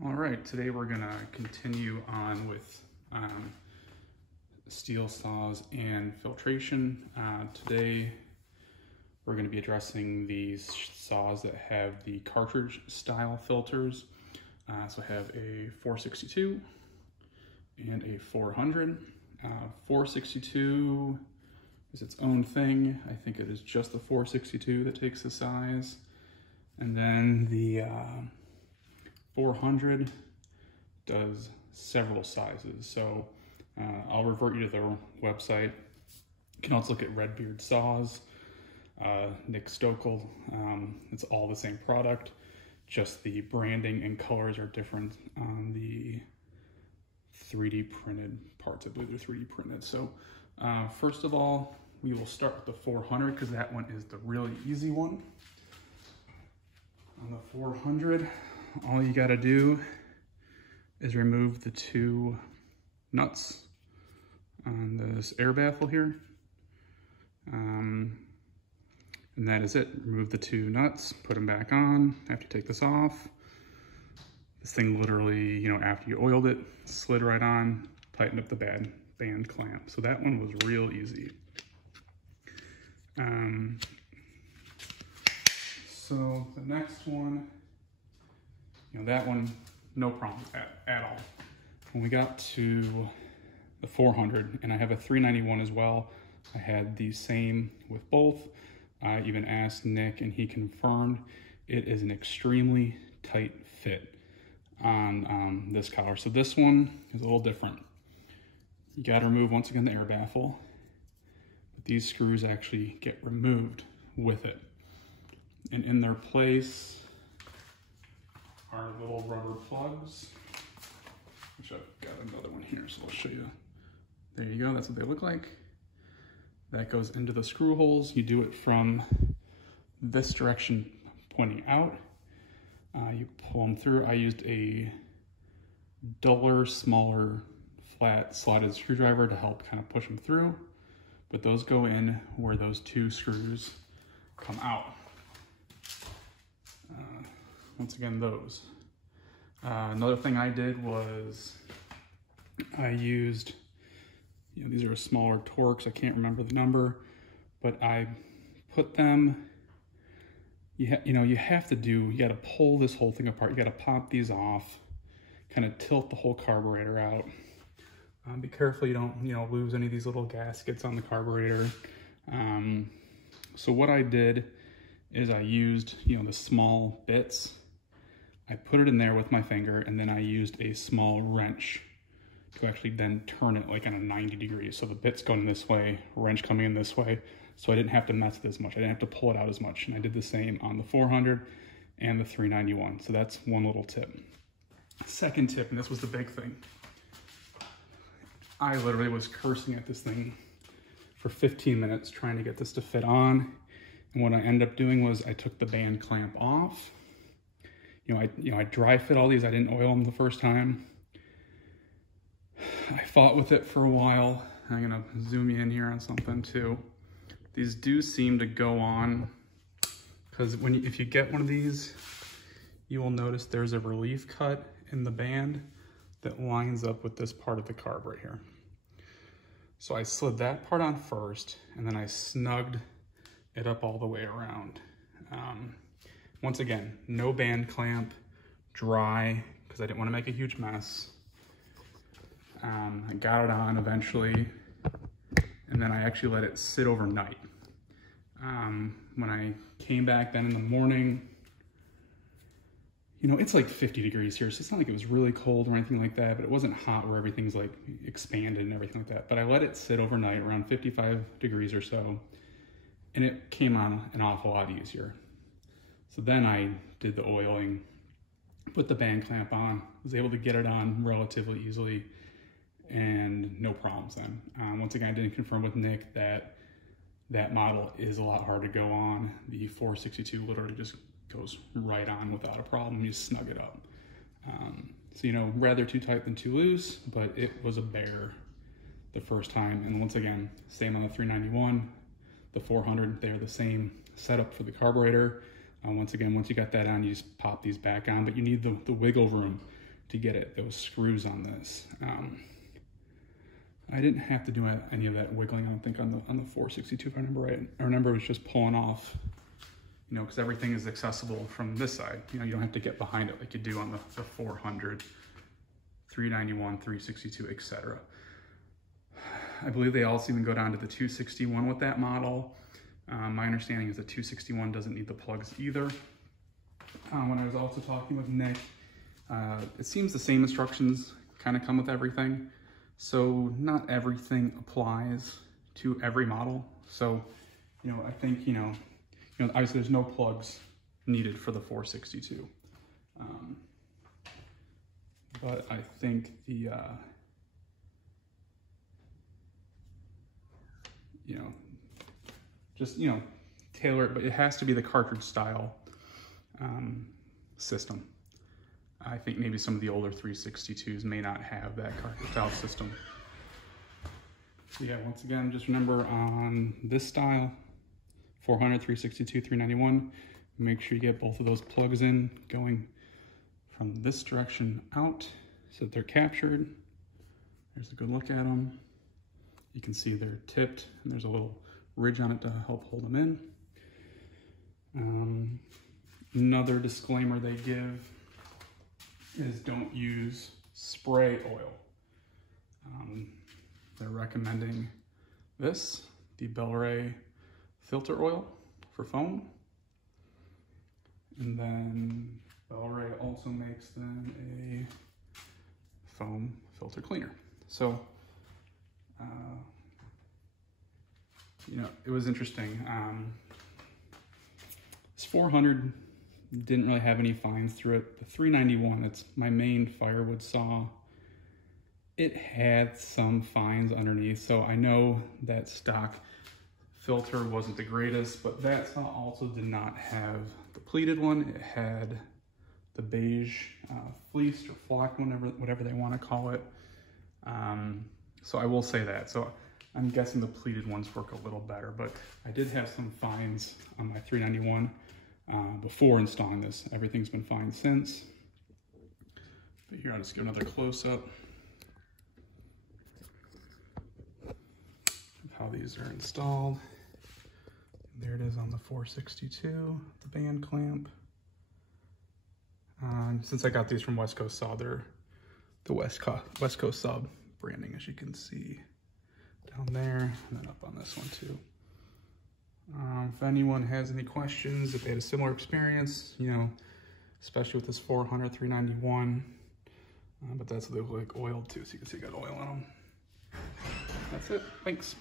All right, today we're gonna continue on with Stihl saws and filtration. Today we're gonna be addressing these saws that have the cartridge style filters. So I have a 462 and a 400. 462 is its own thing. I think it is just the 462 that takes the size. And then the 400 does several sizes. So I'll revert you to their website. You can also look at Redbeard Saws, Nick Stokel. It's all the same product, just the branding and colors are different on the 3D printed parts. I believe they're 3D printed. So first of all, we will start with the 400 because that one is the really easy one. On the 400, all you gotta do is remove the two nuts on this air baffle here. And that is it. Remove the two nuts, put them back on. After you take this off, this thing literally, after you oiled it, slid right on, tightened up the band clamp. So that one was real easy. So the next one, that one, no problem at all. When we got to the 400, and I have a 391 as well, I had the same with both. I even asked Nick and he confirmed it is an extremely tight fit on this collar. So this one is a little different. You gotta remove, once again, the air baffle, but these screws actually get removed with it. And in their place are little rubber plugs, which I've got another one here, so I'll show you. There you go, that's what they look like. That goes into the screw holes. You do it from this direction pointing out. You pull them through. I used a duller, smaller, flat slotted screwdriver to help kind of push them through, but those go in where those two screws come out. Once again, those. Another thing I did was I used, these are smaller Torx, I can't remember the number, but I put them, you gotta pull this whole thing apart. You gotta pop these off, kind of tilt the whole carburetor out. Be careful you don't, lose any of these little gaskets on the carburetor. So what I did is I used, the small bits. I put it in there with my finger, and then I used a small wrench to actually then turn it like on a 90 degrees. So the bit's going this way, wrench coming in this way. So I didn't have to mess with it as much. I didn't have to pull it out as much. And I did the same on the 400 and the 391. So that's one little tip. Second tip, and this was the big thing. I literally was cursing at this thing for 15 minutes trying to get this to fit on. And what I ended up doing was I took the band clamp off. I dry fit all these. I didn't oil them the first time. I fought with it for a while. I'm gonna zoom you in here on something too. These do seem to go on, because if you get one of these, you will notice there's a relief cut in the band that lines up with this part of the carb right here. So I slid that part on first, and then I snugged it up all the way around. Once again, no band clamp, dry, because I didn't want to make a huge mess. I got it on eventually, and then I actually let it sit overnight. When I came back then in the morning, it's like 50 degrees here, so it's not like it was really cold or anything like that, but it wasn't hot where everything's like expanded and everything like that. But I let it sit overnight around 55 degrees or so, and it came on an awful lot easier. So then I did the oiling, put the band clamp on, was able to get it on relatively easily, and no problems then. Once again, I didn't confirm with Nick that that model is a lot hard to go on. The 462 literally just goes right on without a problem. You snug it up. So, rather too tight than too loose, but it was a bear the first time. And once again, same on the 391, the 400, they're the same setup for the carburetor. Once again, once you got that on, you just pop these back on, but you need the wiggle room to get it, those screws on this. I didn't have to do any of that wiggling, I don't think, on the 462, if I remember right. I remember it was just pulling off, you know, because everything is accessible from this side. You know, you don't have to get behind it like you do on the 400, 391, 362, etc. I believe they also even go down to the 261 with that model. My understanding is the 261 doesn't need the plugs either. When I was also talking with Nick, it seems the same instructions kind of come with everything. So not everything applies to every model. So, you know, I think, you know, obviously there's no plugs needed for the 462. But I think the, you know, just, you know, tailor it, but it has to be the cartridge style system. I think maybe some of the older 362s may not have that cartridge style system. So yeah, once again, just remember on this style, 400, 362, 391, make sure you get both of those plugs in going from this direction out so that they're captured. There's a good look at them. You can see they're tipped and there's a little ridge on it to help hold them in. Another disclaimer they give is don't use spray oil. They're recommending this, the Bel-Ray filter oil for phone. And then Bel-Ray also makes them a foam filter cleaner. So, you know, it was interesting. This 400 didn't really have any fines through it. The 391, that's my main firewood saw, it had some fines underneath. So I know that stock filter wasn't the greatest, but that saw also did not have the pleated one. It had the beige fleeced or flocked one, whatever they want to call it. So I will say that. So I'm guessing the pleated ones work a little better, but I did have some fines on my 391 before installing this. Everything's been fine since. But here, I'll just give another close-up of how these are installed. There it is on the 462, the band clamp. Since I got these from Westcoast, saw they're the Westcoast sub branding, as you can see down there, and then up on this one too. If anyone has any questions, if they had a similar experience, you know, especially with this 400, 391, but that's what they look like oiled too, so you can see I got oil on them. That's it, thanks.